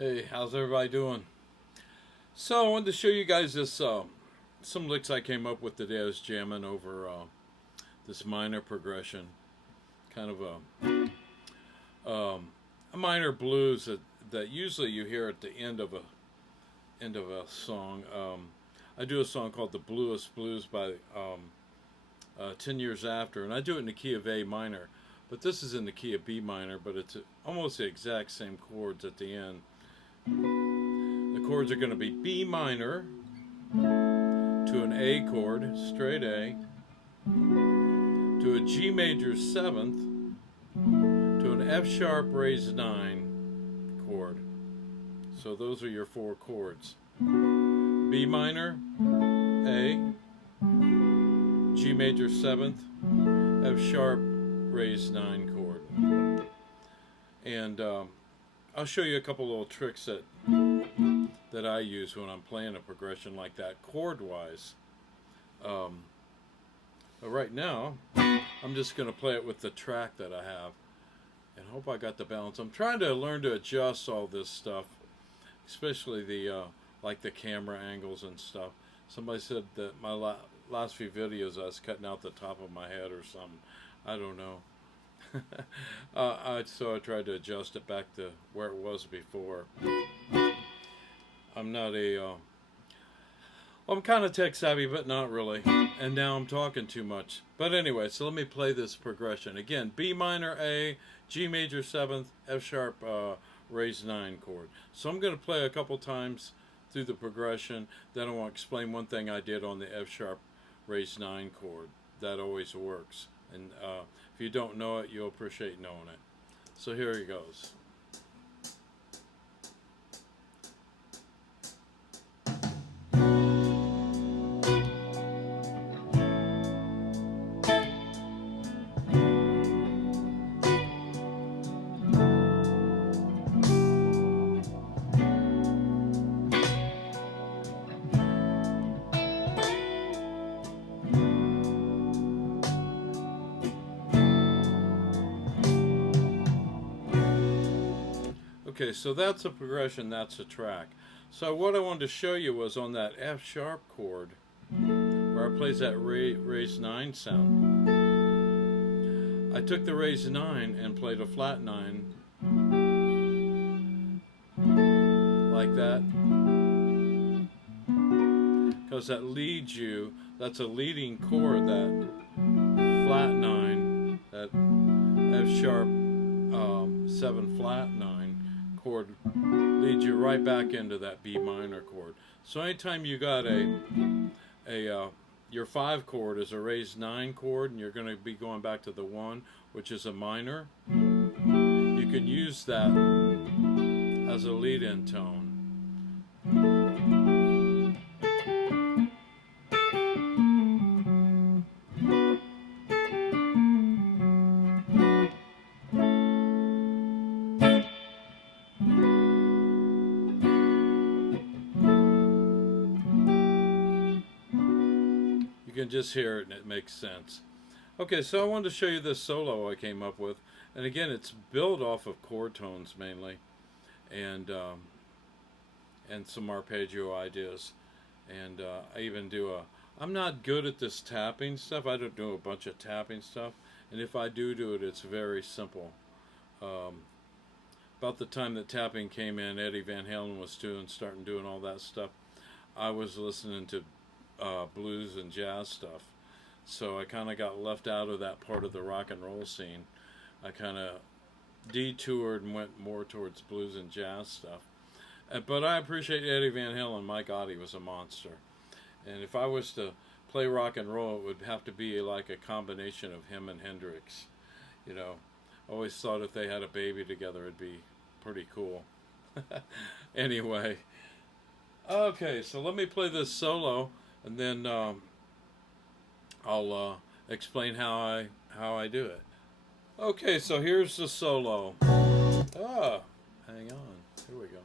Hey, how's everybody doing? So I wanted to show you guys this some licks I came up with today. I was jamming over this minor progression, kind of a minor blues that usually you hear at the end of a song. I do a song called "The Bluest Blues" by 10 Years After, and I do it in the key of A minor, but this is in the key of B minor, but it's almost the exact same chords at the end. The chords are going to be B minor to an A chord, straight A, to a G major 7th, to an F sharp raised 9 chord. So those are your four chords. B minor, A, G major 7th, F sharp raised 9 chord. And I'll show you a couple little tricks that I use when I'm playing a progression like that, chord-wise. But right now, I'm just going to play it with the track that I have, and hope I got the balance. I'm trying to learn to adjust all this stuff, especially the like the camera angles and stuff. Somebody said that my last few videos I was cutting out the top of my head or something. I don't know. So I tried to adjust it back to where it was before. I'm not well, I'm kind of tech savvy, but not really. And now I'm talking too much. But anyway, so let me play this progression. Again, B minor, A, G major 7th, F sharp raised 9 chord. So I'm going to play a couple times through the progression. Then I want to explain one thing I did on the F sharp raised 9 chord. That always works. And if you don't know it, you'll appreciate knowing it. So here he goes. Okay, so that's a progression, that's a track. So what I wanted to show you was on that F sharp chord, where it plays that raised 9 sound. I took the raised 9 and played a flat 9, like that, because that leads you, that's a leading chord, that flat 9, that F sharp 7 flat 9 chord leads you right back into that B minor chord. So anytime you got your 5 chord is a raised 9 chord, and you're going to be going back to the 1, which is a minor, you can use that as a lead-in tone. You can just hear it and it makes sense. Okay, so I wanted to show you this solo I came up with, and again, it's built off of chord tones mainly, and some arpeggio ideas, and I even do I'm not good at this tapping stuff. I don't do a bunch of tapping stuff, and if I do it, it's very simple. About the time that tapping came in, Eddie Van Halen was starting doing all that stuff. I was listening to blues and jazz stuff, so I kind of got left out of that part of the rock and roll scene. I kind of detoured and went more towards blues and jazz stuff, but I appreciate Eddie Van Halen. My God, he was a monster. And if I was to play rock and roll, it would have to be like a combination of him and Hendrix. You know, I always thought if they had a baby together, it'd be pretty cool. Anyway, okay, so let me play this solo, and then I'll explain how I do it. Okay, so here's the solo. Hang on. Here we go.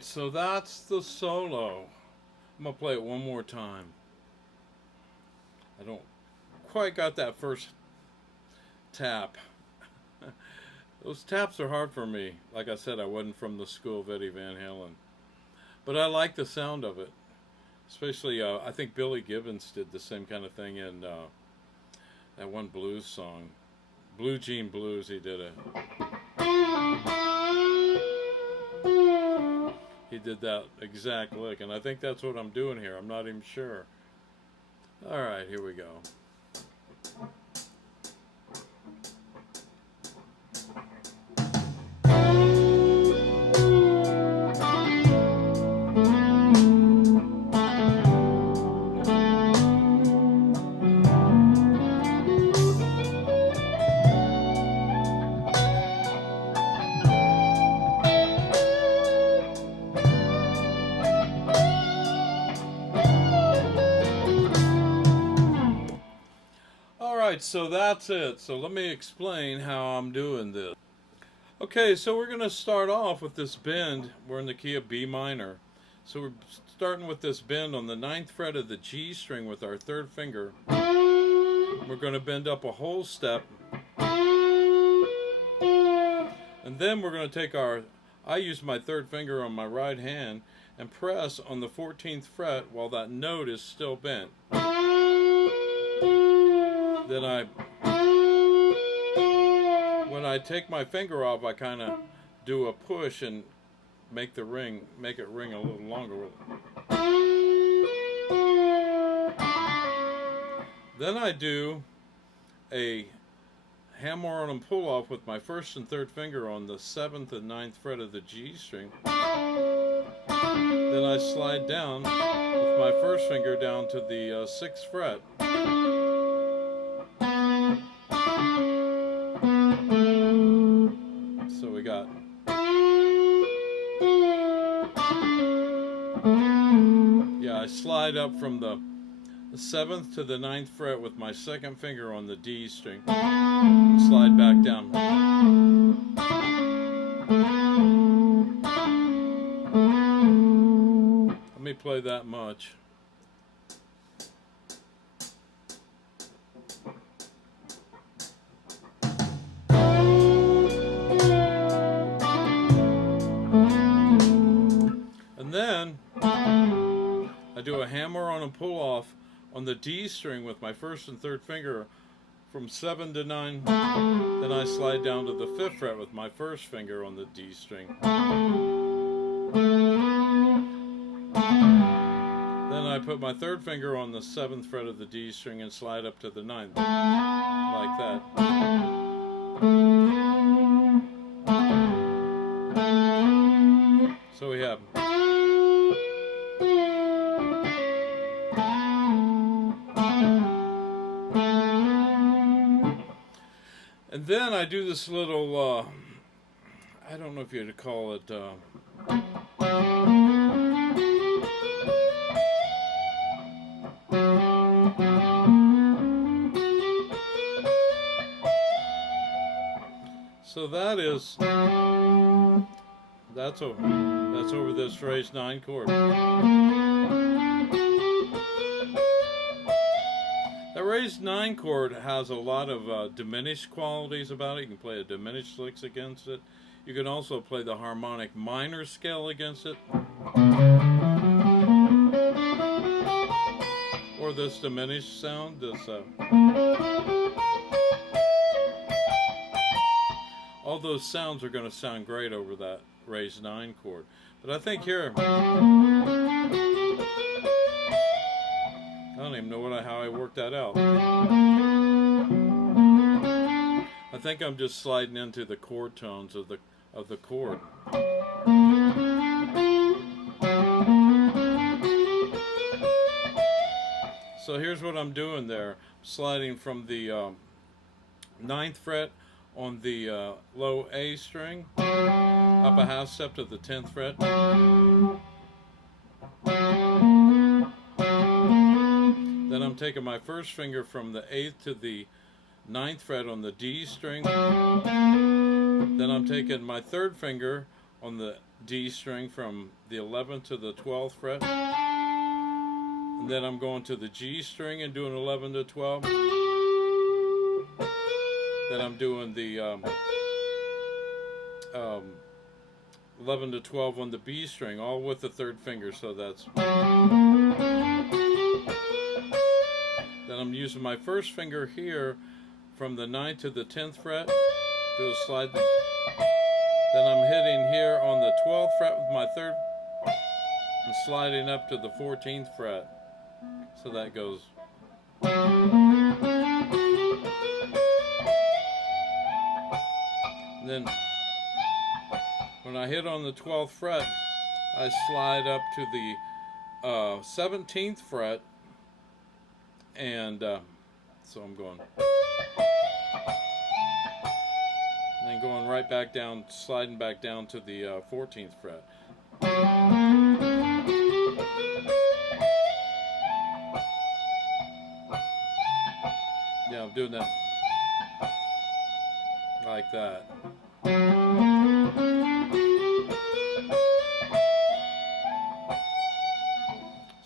Alright, so that's the solo. I'm going to play it one more time. I don't quite got that first tap. Those taps are hard for me. Like I said, I wasn't from the school of Eddie Van Halen. But I like the sound of it. Especially, I think Billy Gibbons did the same kind of thing in that one blues song. Blue Jean Blues, he did it. He did that exact lick, and I think that's what I'm doing here. I'm not even sure. Alright, here we go. Alright, so that's it. So let me explain how I'm doing this. Okay, so we're going to start off with this bend. We're in the key of B minor. So we're starting with this bend on the 9th fret of the G string with our 3rd finger. We're going to bend up a whole step. And then we're going to take I use my 3rd finger on my right hand and press on the 14th fret while that note is still bent. Then when I take my finger off, I kind of do a push and make it ring a little longer with it. Then I do a hammer-on and pull-off with my 1st and 3rd finger on the 7th and 9th fret of the G string. Then I slide down with my 1st finger down to the 6th fret. So we got I slide up from the 7th to the 9th fret with my 2nd finger on the D string and slide back down. Let me play that much. And then I do a hammer-on and pull-off on the D string with my 1st and 3rd finger from 7 to 9. Then I slide down to the 5th fret with my 1st finger on the D string. Then I put my 3rd finger on the 7th fret of the D string and slide up to the 9th, like that. So we have. And then I do this little, I don't know if you'd call it, so that's over this raised 9 chord. That raised 9 chord has a lot of diminished qualities about it. You can play a diminished licks against it. You can also play the harmonic minor scale against it. Or this diminished sound, all those sounds are going to sound great over that raised 9 chord. But I think here, I don't even know how I worked that out. I think I'm just sliding into the chord tones of the chord. So here's what I'm doing there. Sliding from the 9th fret on the low A string, up a half step to the 10th fret. Then I'm taking my 1st finger from the 8th to the 9th fret on the D string. Then I'm taking my 3rd finger on the D string from the 11th to the 12th fret, and then I'm going to the G string and doing 11 to 12. Then I'm doing the 11 to 12 on the B string, all with the third finger. So that's. Then I'm using my first finger here from the 9th to the 10th fret, do a slide. Then I'm hitting here on the 12th fret with my third and sliding up to the 14th fret. So that goes. And then when I hit on the 12th fret, I slide up to the 17th fret, and so I'm going. And then going right back down, sliding back down to the 14th fret. Yeah, I'm doing that like that.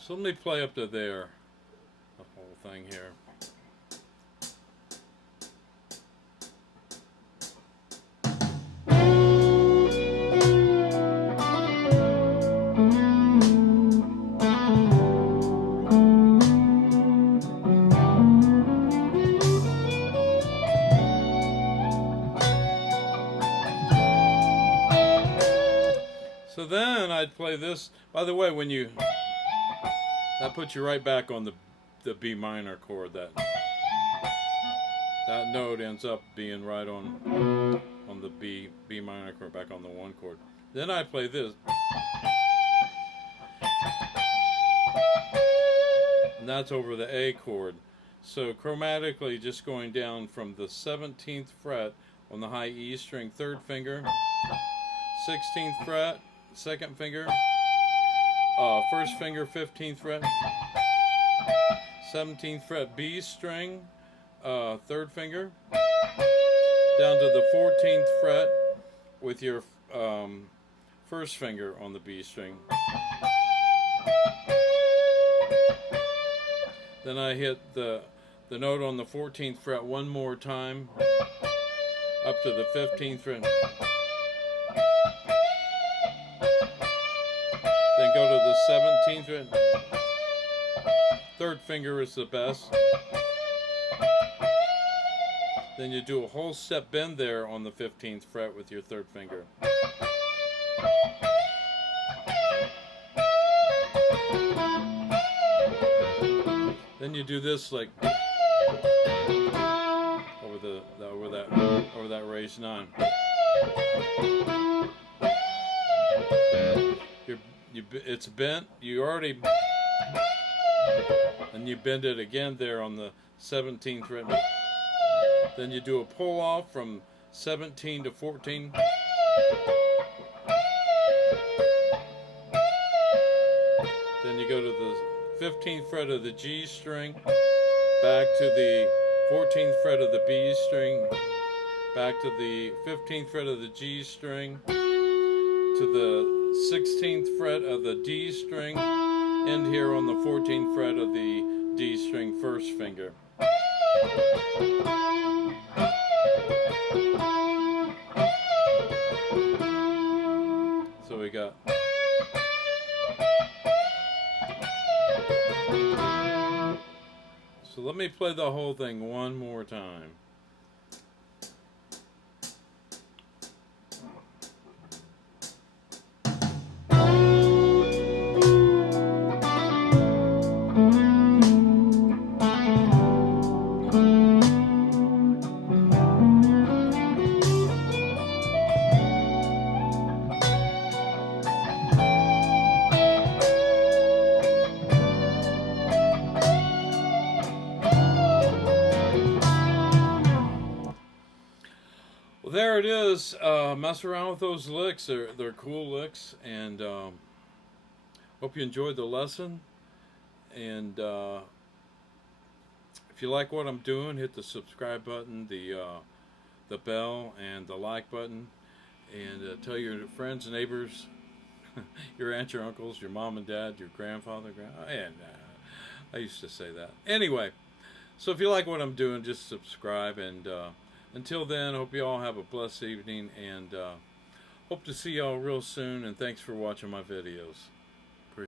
So let me play up to there, the whole thing here. So then I'd play this. By the way, when you, that puts you right back on the B minor chord. That note ends up being right on the B minor chord, back on the 1 chord. Then I play this, and that's over the A chord. So chromatically, just going down from the 17th fret on the high E string, 3rd finger, 16th fret, 2nd finger, 1st finger, 15th fret, 17th fret B string, 3rd finger, down to the 14th fret with your 1st finger on the B string. Then I hit the note on the 14th fret one more time, up to the 15th fret. Then go to the 17th fret. 3rd finger is the best. Then you do a whole step bend there on the 15th fret with your 3rd finger. Then you do this like over that raised 9. It's bent. You already, and you bend it again there on the 17th fret. Then you do a pull off from 17 to 14. Then you go to the 15th fret of the G string, back to the 14th fret of the B string, back to the 15th fret of the G string, to the 16th fret of the D string, end here on the 14th fret of the D string 1st finger. So we got. So let me play the whole thing one more time. There it is. Mess around with those licks. They're cool licks, and hope you enjoyed the lesson. And if you like what I'm doing, hit the subscribe button, the bell, and the like button. And tell your friends, neighbors, your aunt, your uncles, your mom and dad, your grandfather, and I used to say that. Anyway, so if you like what I'm doing, just subscribe. And until then, hope you all have a blessed evening, and hope to see y'all real soon. And thanks for watching my videos.